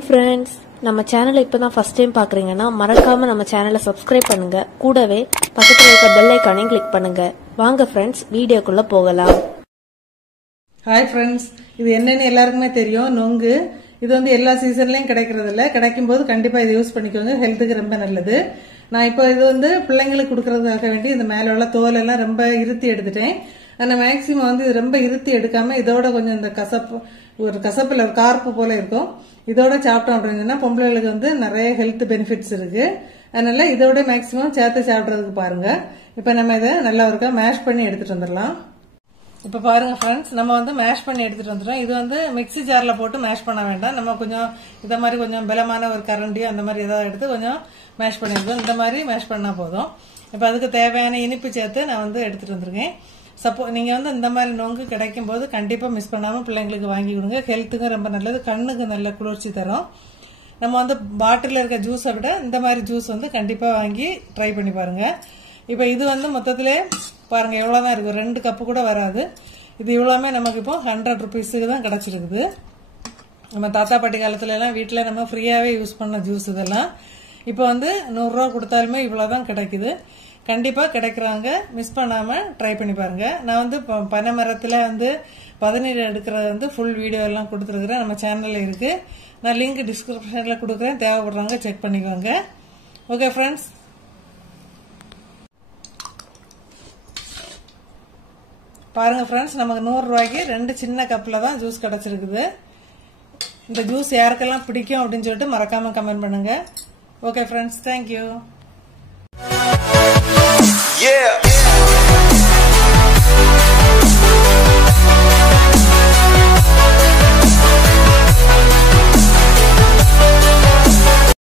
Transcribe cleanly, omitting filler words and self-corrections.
Hi friends, நம்ம சேனலை இப்போ தான் ஃபர்ஸ்ட் டைம் பார்க்குறீங்கன்னா மறக்காமல் நம்ம சேனலை சப்ஸ்கிரைப் பண்ணுங்கள். கூடவே பக்கத்தில் இருக்க பெல் ஐக்கானையும் கிளிக் பண்ணுங்கள். வாங்க ஃப்ரெண்ட்ஸ், வீடியோக்குள்ளே போகலாம். ஹாய் ஃப்ரெண்ட்ஸ், இது என்னன்னு எல்லாருக்குமே தெரியும். நொங்கு இது வந்து எல்லா சீசன்லயும் கிடைக்கிறது இல்ல. கிடைக்கும் போது கண்டிப்பா இதை யூஸ் பண்ணிக்கோங்க. ஹெல்த்துக்கு ரொம்ப நல்லது. நான் இப்போ இது வந்து பிள்ளைங்களுக்கு கொடுக்கறதுக்காக வேண்டி இந்த மேல உள்ள தோல் எல்லாம் ரொம்ப இருத்தி எடுத்துட்டேன். ஆனா மேக்சிமம் வந்து இது ரொம்ப இருத்தி எடுக்காம இதோட கொஞ்சம் இந்த கசப்புல ஒரு கார்ப்பு போல இருக்கும். இதோட சாப்பிட்டோம் அப்படின்னா பொம்பளைகளுக்கு வந்து நிறைய ஹெல்த் பெனிஃபிட்ஸ் இருக்கு. அதனால இதோட மேக்சிமம் சேர்த்து சாப்பிட்றதுக்கு பாருங்க. இப்ப நம்ம இதை நல்லா ஒருக்கா மேஷ் பண்ணி எடுத்துட்டு வந்துடலாம். இப்ப பாருங்க ஃப்ரெண்ட்ஸ், நம்ம வந்து மேஷ் பண்ணி எடுத்துட்டு வந்துட்டோம். இது வந்து மிக்ஸி ஜார்ல போட்டு மேஷ் பண்ண வேண்டாம். நம்ம கொஞ்சம் இத மாதிரி கொஞ்சம் பலமான ஒரு கரண்டி அந்த மாதிரி ஏதாவது எடுத்து கொஞ்சம் மேஷ் பண்ணிருக்கோம். இந்த மாதிரி மேஷ் பண்ணா போதும். இப்ப அதுக்கு தேவையான இனிப்பு சேர்த்து நான் வந்து எடுத்துட்டு வந்திருக்கேன். நீங்க வந்து இந்த மாதிரி நொங்கு கிடைக்கும் போது கண்டிப்பா மிஸ் பண்ணாம பிள்ளைங்களுக்கு வாங்கி கொடுங்க. ஹெல்த்துக்கும் ரொம்ப நல்லது, கண்ணுக்கு நல்ல குளிர்ச்சி தரும். நம்ம வந்து பாட்டில் இருக்க ஜூஸை விட இந்த மாதிரி ஜூஸ் வந்து கண்டிப்பா வாங்கி ட்ரை பண்ணி பாருங்க. இப்ப இது வந்து மொத்தத்திலே பாருங்க எவ்வளவுதான் இருக்கு, 2 கப்பு கூட வராது. இது இவ்வளவுமே நமக்கு இப்போ 100 ருபீஸுக்கு தான் கிடைச்சிருக்குது. நம்ம தாத்தா பாட்டி காலத்துல எல்லாம் வீட்டுல நம்ம ஃப்ரீயாவே யூஸ் பண்ண ஜூஸ் இதெல்லாம் இப்ப வந்து 100 ரூபா கொடுத்தாலுமே இவ்வளவுதான் கிடைக்குது. கண்டிப்பா கிடைக்கிறாங்க, மிஸ் பண்ணாம ட்ரை பண்ணி பாருங்க. நான் வந்து பனை மரத்துல வந்து பதநீர் எடுக்கிறது வந்து ஃபுல் வீடியோ எல்லாம் கொடுத்துருக்கிறேன். நம்ம சேனல்ல இருக்கு. நான் லிங்க் டிஸ்கிரிப்ஷன்ல கொடுக்குறேன், தேவைப்படுறவங்க செக் பண்ணிக்கோங்க. ஓகே ஃப்ரெண்ட்ஸ், பாருங்க ஃப்ரெண்ட்ஸ், நமக்கு 100 ரூபாய்க்கு 2 சின்ன கப்ல தான் ஜூஸ் கிடைச்சிருக்குது. இந்த ஜூஸ் யாருக்கெல்லாம் பிடிக்கும் அப்படின்னு சொல்லிட்டு மறக்காம கமெண்ட் பண்ணுங்க. Okay friends, thank you.